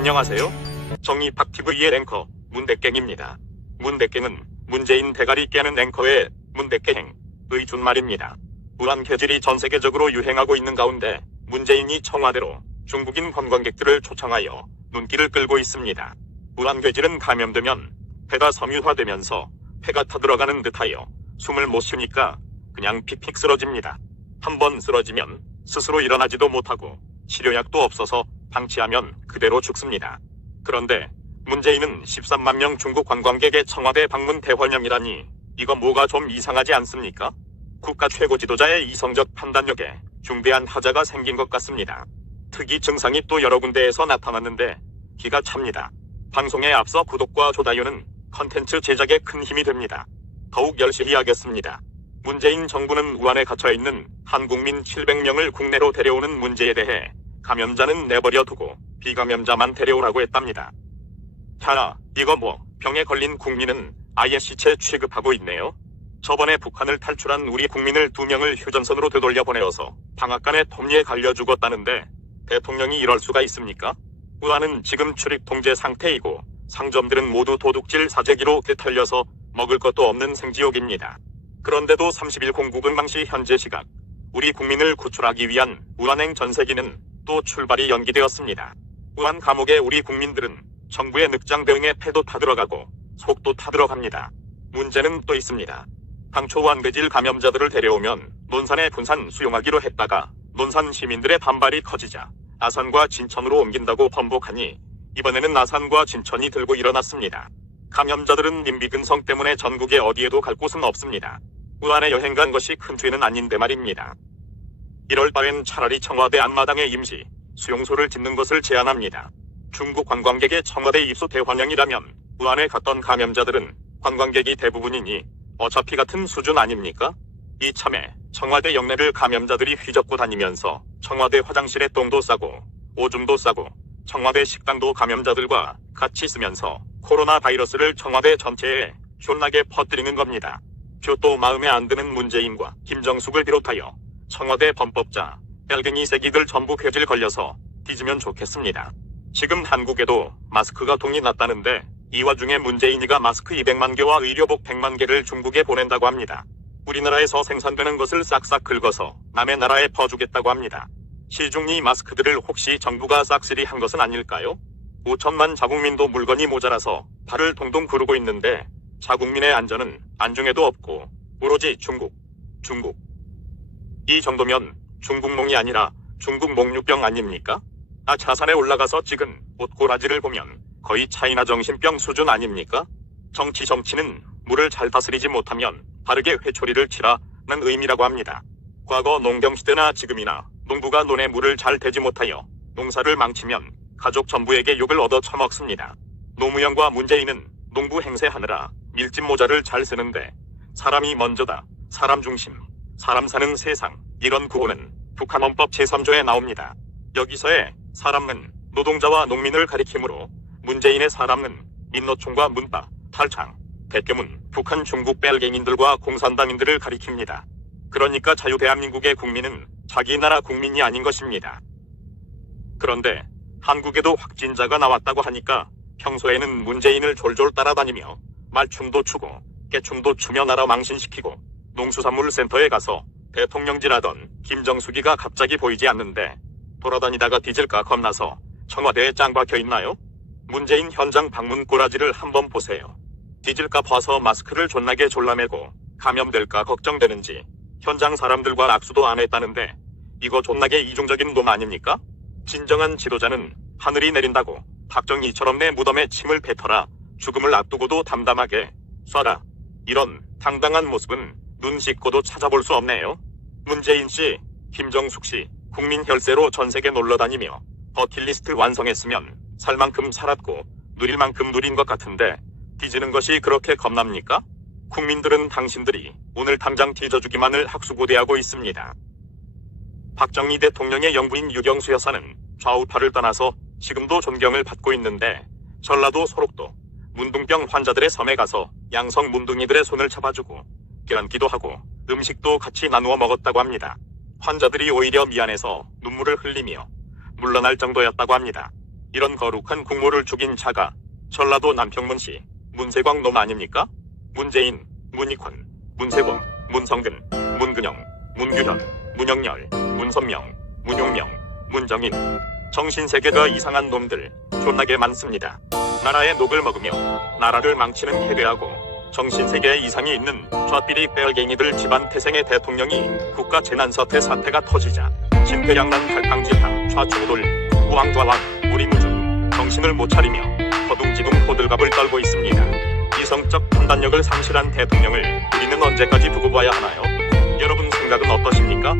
안녕하세요. 정의팍TV의 앵커 문대깽입니다. 문대깽은 문재인 대가리 깨는 앵커의 문대깽의 준말입니다. 우한 계질이 전 세계적으로 유행하고 있는 가운데 문재인이 청와대로 중국인 관광객들을 초청하여 눈길을 끌고 있습니다. 우한 계질은 감염되면 폐가 섬유화되면서 폐가 타들어가는 듯하여 숨을 못 쉬니까 그냥 픽픽 쓰러집니다. 한번 쓰러지면 스스로 일어나지도 못하고 치료약도 없어서 방치하면 그대로 죽습니다. 그런데 문재인은 13만 명 중국 관광객의 청와대 방문 대환영이라니 이거 뭐가 좀 이상하지 않습니까? 국가 최고 지도자의 이성적 판단력에 중대한 하자가 생긴 것 같습니다. 특이 증상이 또 여러 군데에서 나타났는데 기가 찹니다. 방송에 앞서 구독과 좋아요는 컨텐츠 제작에 큰 힘이 됩니다. 더욱 열심히 하겠습니다. 문재인 정부는 우한에 갇혀있는 한국민 700명을 국내로 데려오는 문제에 대해 감염자는 내버려 두고 비감염자만 데려오라고 했답니다. 자, 이거 뭐 병에 걸린 국민은 아예 시체 취급하고 있네요. 저번에 북한을 탈출한 우리 국민을 2명을 휴전선으로 되돌려 보내어서 방앗간에 톱니에 갈려 죽었다는데 대통령이 이럴 수가 있습니까? 우한은 지금 출입 통제 상태이고 상점들은 모두 도둑질 사재기로 깃털려서 먹을 것도 없는 생지옥입니다. 그런데도 30일 공국은방시 현재 시각 우리 국민을 구출하기 위한 우한행 전세기는 또 출발이 연기되었습니다. 우한 감옥에 우리 국민들은 정부의 늑장 대응에 패도 타들어가고 속도 타들어갑니다. 문제는 또 있습니다. 당초 우한계질 감염자들을 데려오면 논산에 분산 수용하기로 했다가 논산 시민들의 반발이 커지자 아산과 진천으로 옮긴다고 번복하니 이번에는 아산과 진천이 들고 일어났습니다. 감염자들은 님비근성 때문에 전국에 어디에도 갈 곳은 없습니다. 우한에 여행 간 것이 큰 죄는 아닌데 말입니다. 이럴 바엔 차라리 청와대 앞마당에 임시 수용소를 짓는 것을 제안합니다. 중국 관광객의 청와대 입소 대환영이라면 우한에 갔던 감염자들은 관광객이 대부분이니 어차피 같은 수준 아닙니까? 이참에 청와대 영내를 감염자들이 휘젓고 다니면서 청와대 화장실에 똥도 싸고 오줌도 싸고 청와대 식당도 감염자들과 같이 쓰면서 코로나 바이러스를 청와대 전체에 존나게 퍼뜨리는 겁니다. 또 마음에 안 드는 문재인과 김정숙을 비롯하여 청와대 범법자, 뺄갱이 새끼들 전부 괴질 걸려서 뒤지면 좋겠습니다. 지금 한국에도 마스크가 동이 났다는데 이 와중에 문재인이가 마스크 200만 개와 의료복 100만 개를 중국에 보낸다고 합니다. 우리나라에서 생산되는 것을 싹싹 긁어서 남의 나라에 퍼주겠다고 합니다. 시중 이 마스크들을 혹시 정부가 싹쓸이 한 것은 아닐까요? 5천만 자국민도 물건이 모자라서 발을 동동 구르고 있는데 자국민의 안전은 안중에도 없고 오로지 중국. 이 정도면 중국몽이 아니라 중국몽유병 아닙니까? 자산에 올라가서 찍은 옷꼬라지를 보면 거의 차이나 정신병 수준 아닙니까? 정치는 물을 잘 다스리지 못하면 바르게 회초리를 치라는 의미라고 합니다. 과거 농경시대나 지금이나 농부가 논에 물을 잘 대지 못하여 농사를 망치면 가족 전부에게 욕을 얻어 처먹습니다. 노무현과 문재인은 농부 행세하느라 밀짚 모자를 잘 쓰는데 사람이 먼저다, 사람 중심, 사람 사는 세상 이런 구호는 북한 헌법 제3조에 나옵니다. 여기서의 사람은 노동자와 농민을 가리키므로 문재인의 사람은 민노총과 문파, 탈창, 백교문, 북한 중국 뺄갱인들과 공산당인들을 가리킵니다. 그러니까 자유대한민국의 국민은 자기 나라 국민이 아닌 것입니다. 그런데 한국에도 확진자가 나왔다고 하니까 평소에는 문재인을 졸졸 따라다니며 말춤도 추고 깨춤도 추며 나라 망신시키고 농수산물센터에 가서 대통령질하던 김정숙이가 갑자기 보이지 않는데 돌아다니다가 뒤질까 겁나서 청와대에 짱 박혀있나요? 문재인 현장 방문 꼬라지를 한번 보세요. 뒤질까 봐서 마스크를 존나게 졸라매고 감염될까 걱정되는지 현장 사람들과 악수도 안 했다는데 이거 존나게 이중적인 놈 아닙니까? 진정한 지도자는 하늘이 내린다고 박정희처럼 내 무덤에 침을 뱉어라, 죽음을 앞두고도 담담하게 쏴라. 이런 당당한 모습은 눈 씻고도 찾아볼 수 없네요. 문재인씨, 김정숙씨 국민 혈세로 전세계 놀러다니며 버킷리스트 완성했으면 살 만큼 살았고 누릴 만큼 누린 것 같은데 뒤지는 것이 그렇게 겁납니까? 국민들은 당신들이 오늘 당장 뒤져주기만을 학수고대하고 있습니다. 박정희 대통령의 영부인 유경수 여사는 좌우파를 떠나서 지금도 존경을 받고 있는데 전라도 소록도 문둥병 환자들의 섬에 가서 양성 문둥이들의 손을 잡아주고 껴안기도 하고 음식도 같이 나누어 먹었다고 합니다. 환자들이 오히려 미안해서 눈물을 흘리며 물러날 정도였다고 합니다. 이런 거룩한 국모를 죽인 자가 전라도 남평문시 문세광 놈 아닙니까? 문재인, 문익환, 문세범, 문성근, 문근영, 문규현, 문영열, 문선명, 문용명, 문정인. 정신세계가 이상한 놈들 존나게 많습니다. 나라의 녹을 먹으며 나라를 망치는 해괴하고 정신세계에 이상이 있는 좌삐리 빼알갱이들 집안 태생의 대통령이 국가재난사태 사태가 터지자 진퇴양난 탈팡질팡 좌충우돌 우왕좌왕 우리무중 정신을 못 차리며 허둥지둥 호들갑을 떨고 있습니다. 이성적 판단력을 상실한 대통령을 우리는 언제까지 두고 봐야 하나요? 여러분 생각은 어떠십니까?